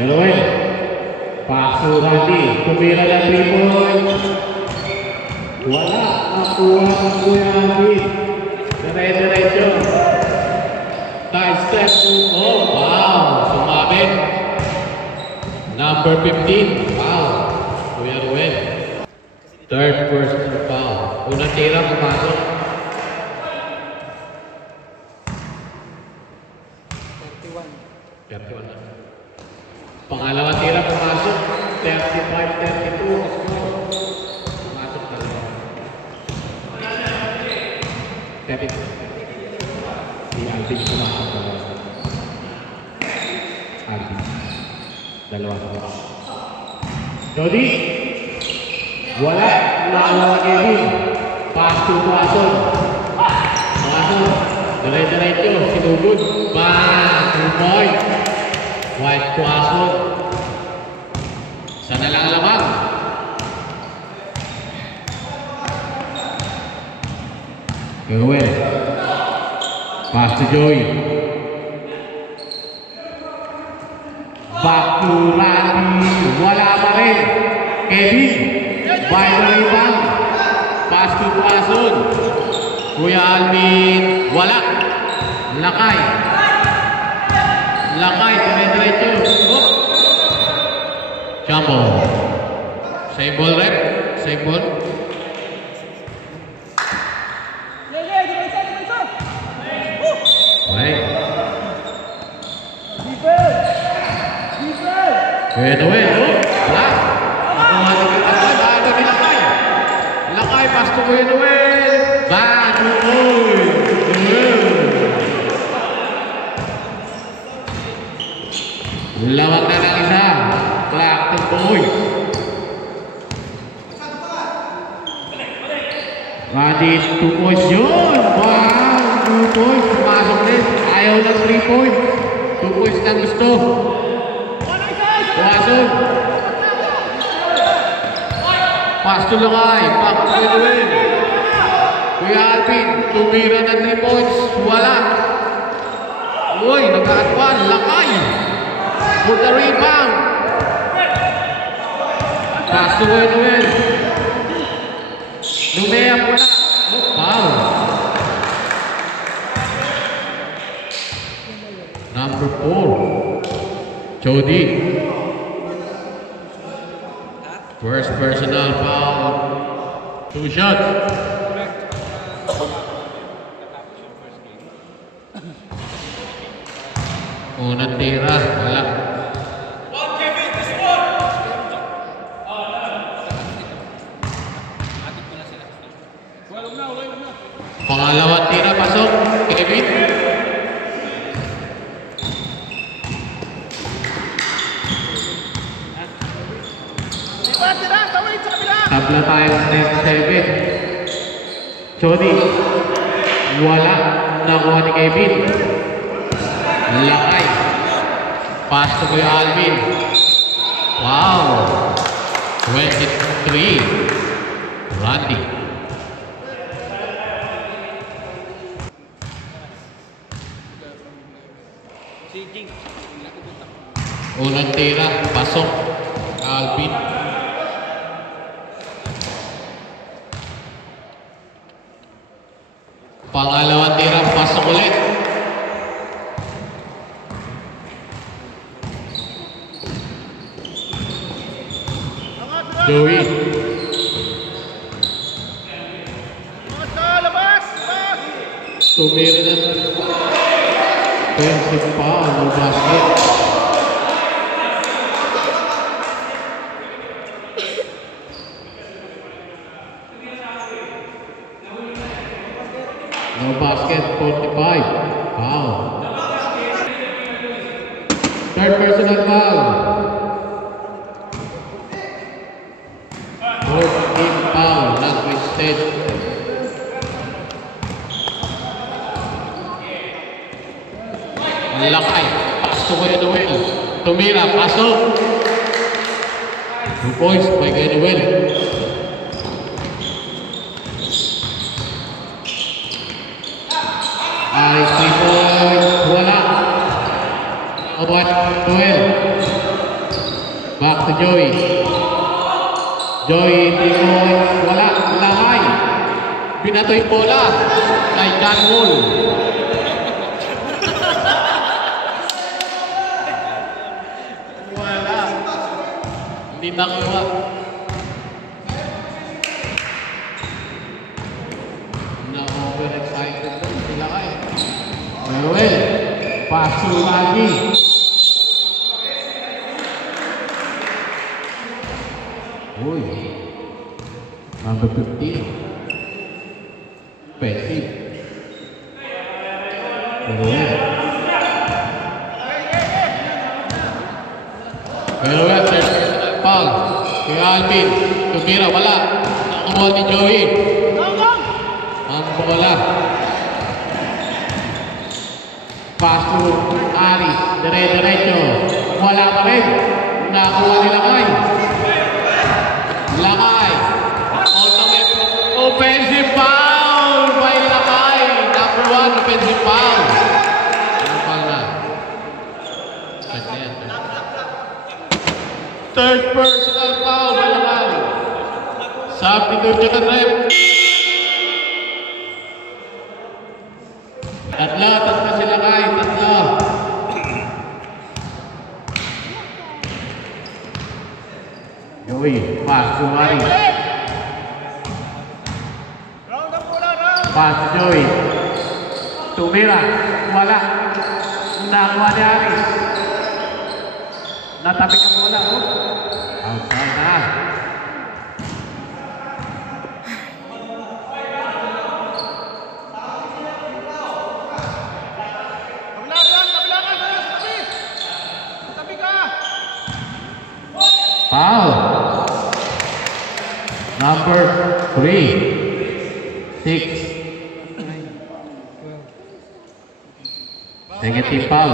Jeroen. Paso Randy. Tumira na 3 points. Wala. Nakuha ang Kuya Alvin. Dire-diretso. Time step. Oh, wow. Sumabit. Number 15. Wow. Kuya Ruel. Third personal foul. Unang tira, pumasok. 31 na. Pangalawang tira, pumasok. 35-32. Pumasok dalawa. 32. Si Alvin pumasok dalawa. Alvin. Dalawa. Jody. Wala. Wala Kevin. Pass to Quason. Quason. Dire-diretso. Sinugod. Bang! 2 points. White Quason. Sana lang lamang. Joel. Pass to Joy. Back to Randy. Wala pa rin. Kevin. By the rebound. Pass to Quason. Kuya Alvin. Wala. Lakay. Lakay. Dire-diretso. Oh. Chambo. Same ball, rep. Same ball. Okay. Kuya Noel. Wala. Lakay, pass to Kuya Noel. Bang! Lawag na ng isa. Black to boy. Randy, 2 points yun. Wow! 2 points. Pumasok din. Ayaw ng 3 points. 2 points na gusto. Pumasok. Pass to Lakay. Back to Kuya Noel. Kuya Alvin. Tumira na 3 points. Wala. Uy, nag-aatwan. Lakay. For the rebound. Pass to Kuya Noel. Lumea po na. Oh, foul. Number 4. Jody. First personal foul. 2 shots. Unang tira. Wala. Pangalawang tira, pasok. Kevin. Tabla tayo sa 7. Jody. Wala. Nakuha ni Kevin. Lakay. Pass to Kuya Alvin. Wow. 23. Randy. Unang tira, pasok. Alvin. Pangalawang tira, pasok ulit. Joey. Tumira na. 20 pa, no basket. No basket, 45. Foul. Third personal foul. 14 foul, not wasted. Lakay. Pass to Kuya Noel. Tumira, pasok. 2 points by Kuya Noel. Ay, 3 points. Wala. About 12. Back to Joey. Joey, 3 points. Wala. Lakay. Binato yung bola. Kay John Wall. Wala. Hindi nakuha. Na-over-excited doon. Sila kayo. Well, paso lagi. Uy. Number 15. Pessi. Well. Well, third personal foul. Kaya Alvin. Tumira, wala. Nakuha ni Joey. Ang bola. Pass to Ari. Dire-diretso. Wala pa rin. Nakuha ni Lakay. Lakay. Ultimate offensive foul by Lakay. Number 1 offensive foul. Ano foul na? Third personal foul by Lakay. Substitute niya ka rep. Tatlo sila Lakay. Tatlo. Joey, pass to Ari. Pass to Joey. Tumira, wala. Nakuha ni Aris. Natapik ang bola. Outside na. Foul. Number 3, 6. Negative foul.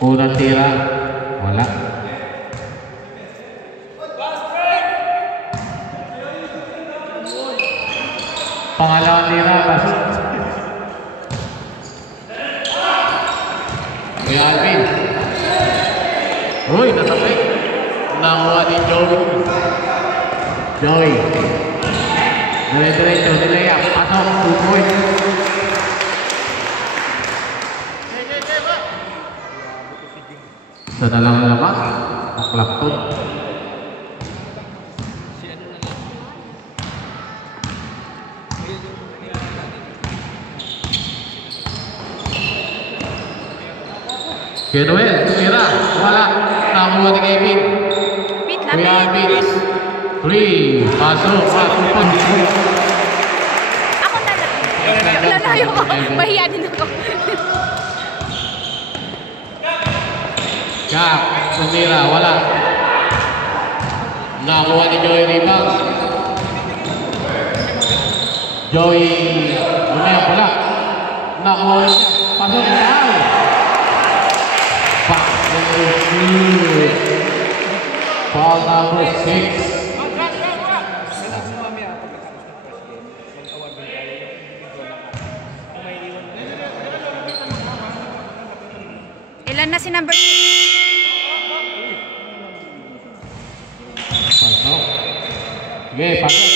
Unang tira, wala. Pangalawang tira, basta. Kuya Alvin. Uy, natapik. Nakuha ni Joey. Joey. Dire-diretso, nilaya. Pasok, 2 points. Isa na lang naman. Maklakton. Kuya Noel, tumira. Wala. Nakuha ni Kevin. Kuya Alvin. 3. Pasok. Ako na lang. Lalayo ko. Mahiya din ako. Jack. Tumira. Wala. Nakuha ni Joey rebound. Joey. Lumaya. Wala. Nakuha siya. Pasok. Down. Foul number 6. Ilan na si number 6? Pasok. Sige, pasok.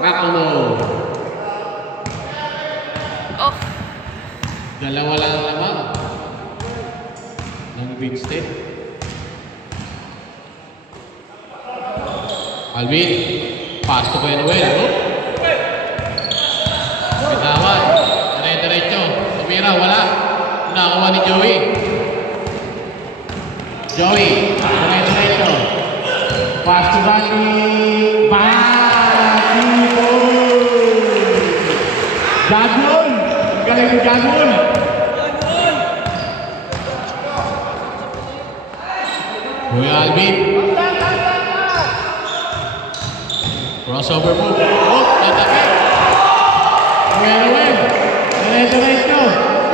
Rakulo. Oh. Dalawa lang naman. Ng Big State. Alvin. Pass to Kuya Noel. Bitawan. Dire-diretso. Tumira. Wala. Nakuha ni Joey. Joey. Dire-diretso. Pass to Randy. Jadul. Galing ni Jadul. Kuya Alvin. Crossover move. Oh, natapik. Kuya Noel. Dire-diretso.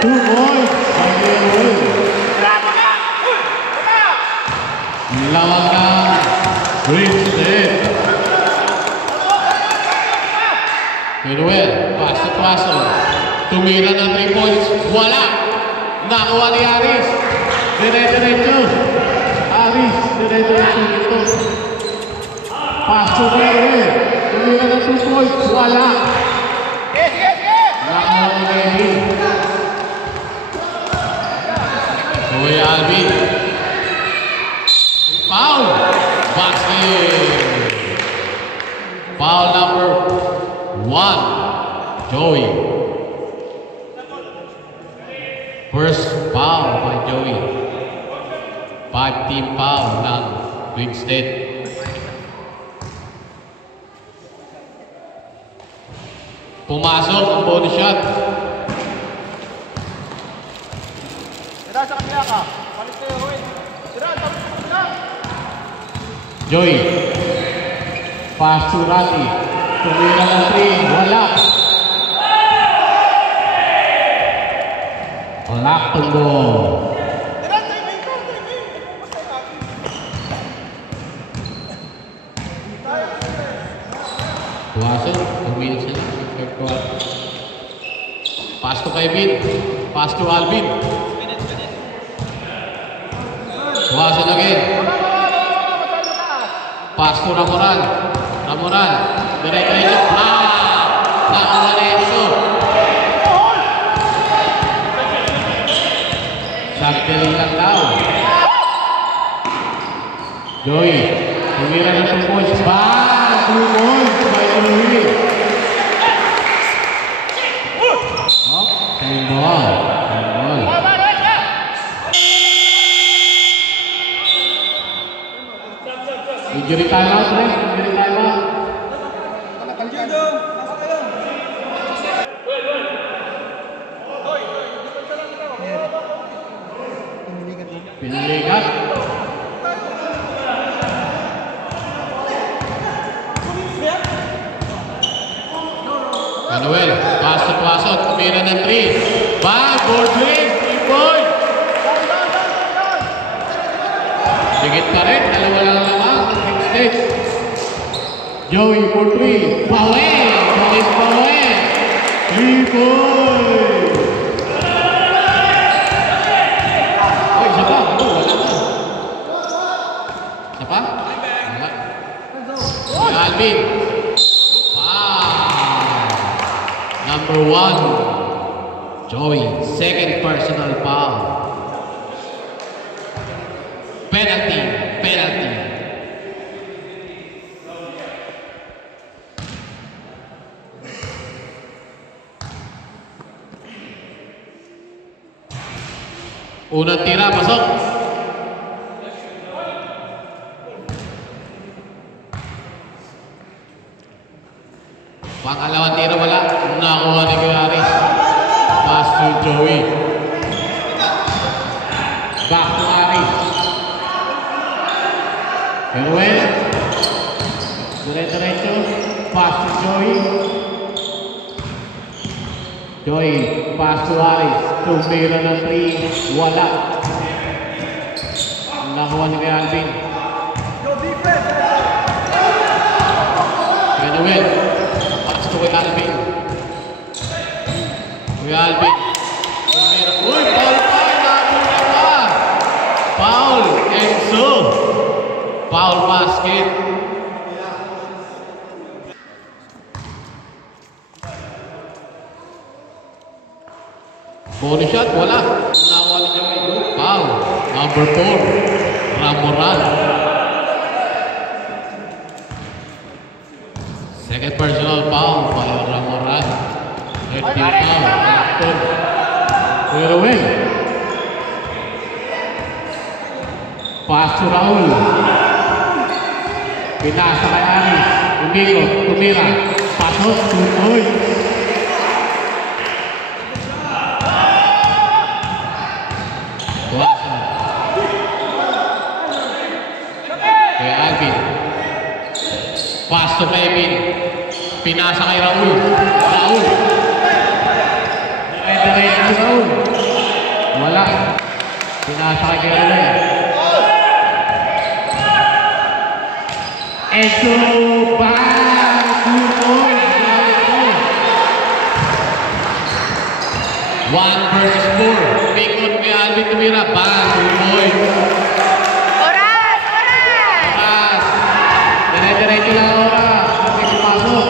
2 points. Kuya Noel. Lawag na. Green State. Manuel, pass to Tuaso. Tumira ng 3 points. Wala. Nakuha ni Aris. Dire-diretso. Aris, dire-diretso dito. Pass to Manuel. Tumira ng 2 points. Wala. Nakuha ni Kevin. Kuya Alvin. Foul. Basket. Foul number 1. Joey. First foul by Joey. 5-team foul ng Twin State. Pumasok ang bonus shot. Tira sa kanila ka. Palit kayo, Ruin. Tira, tapos sa kanila. Joey. Pass to Rati. Tumira ng 3. Wala. Lock the ball. Tira, timing ko, timing. Tuwasan. Tumira sila. Pass to Kevin. Pass to Alvin. Tuwasan again. Pass to Ramoran. Ramoran. Dire-diretso. Nakuha na Enzo. Nagdali lang daw. Joey. Tumira na 2 points. 2 points by Joey. Time ball. Time ball. Injury timeout, right? Injury timeout. Piniligat. Manuel, pasok-pasok, tumira ng 3. Board win, 3 points. Sigit pa rin, dalawa lang naman ng Twin State. Joey for 3. Pawen! Joey Pawen! 3 points! Oh, isa pa. Oh, wala pa. Isa pa? Wala. Si Alvin. Number 1. Joey. Second personal foul. Penalty. Penalty. Unang tira, pasok. Pangalawang tira, wala. Nakuha ni Aris. Pass to Joey. Back to Aris. Manuel. Dire-diretso. Pass to Joey. Joey. Pass to Aris. Tumira ng 3. Wala. Nakuha ni Alvin. Manuel. Pass to Alvin. Kuya Alvin. Uy, foul pa! Nabula pa! Foul! Enzo! Foul basket. Bonus shot, wala. Nakuha ni Joey. Foul. Number 4. Ramoran. Second personal foul by Ramoran. Third team foul. Clear away. Pass to Raul. Pinasa kay Aris. Umikot. Tumira. Pasok. 2 points. Kay Alvin. Pass to Kevin. Pinasa kay Raul. Raul. Dire-diretso si Raul. Wala. Pinasa kay Kevin. Enzo back. 2 points. versus 4. Pikot kay Alvin tumira. Bang! 2 points. Oras! Oras! Pass. Dire-diretso lang oras. Kasi pumasok.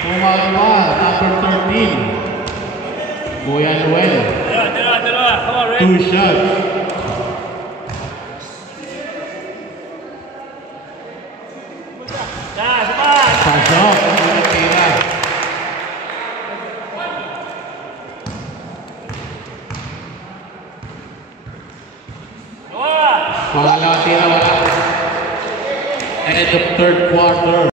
Pumalabal. Number 13. Kuya Noel. Dalawa. Come on, Ray. 2 shots.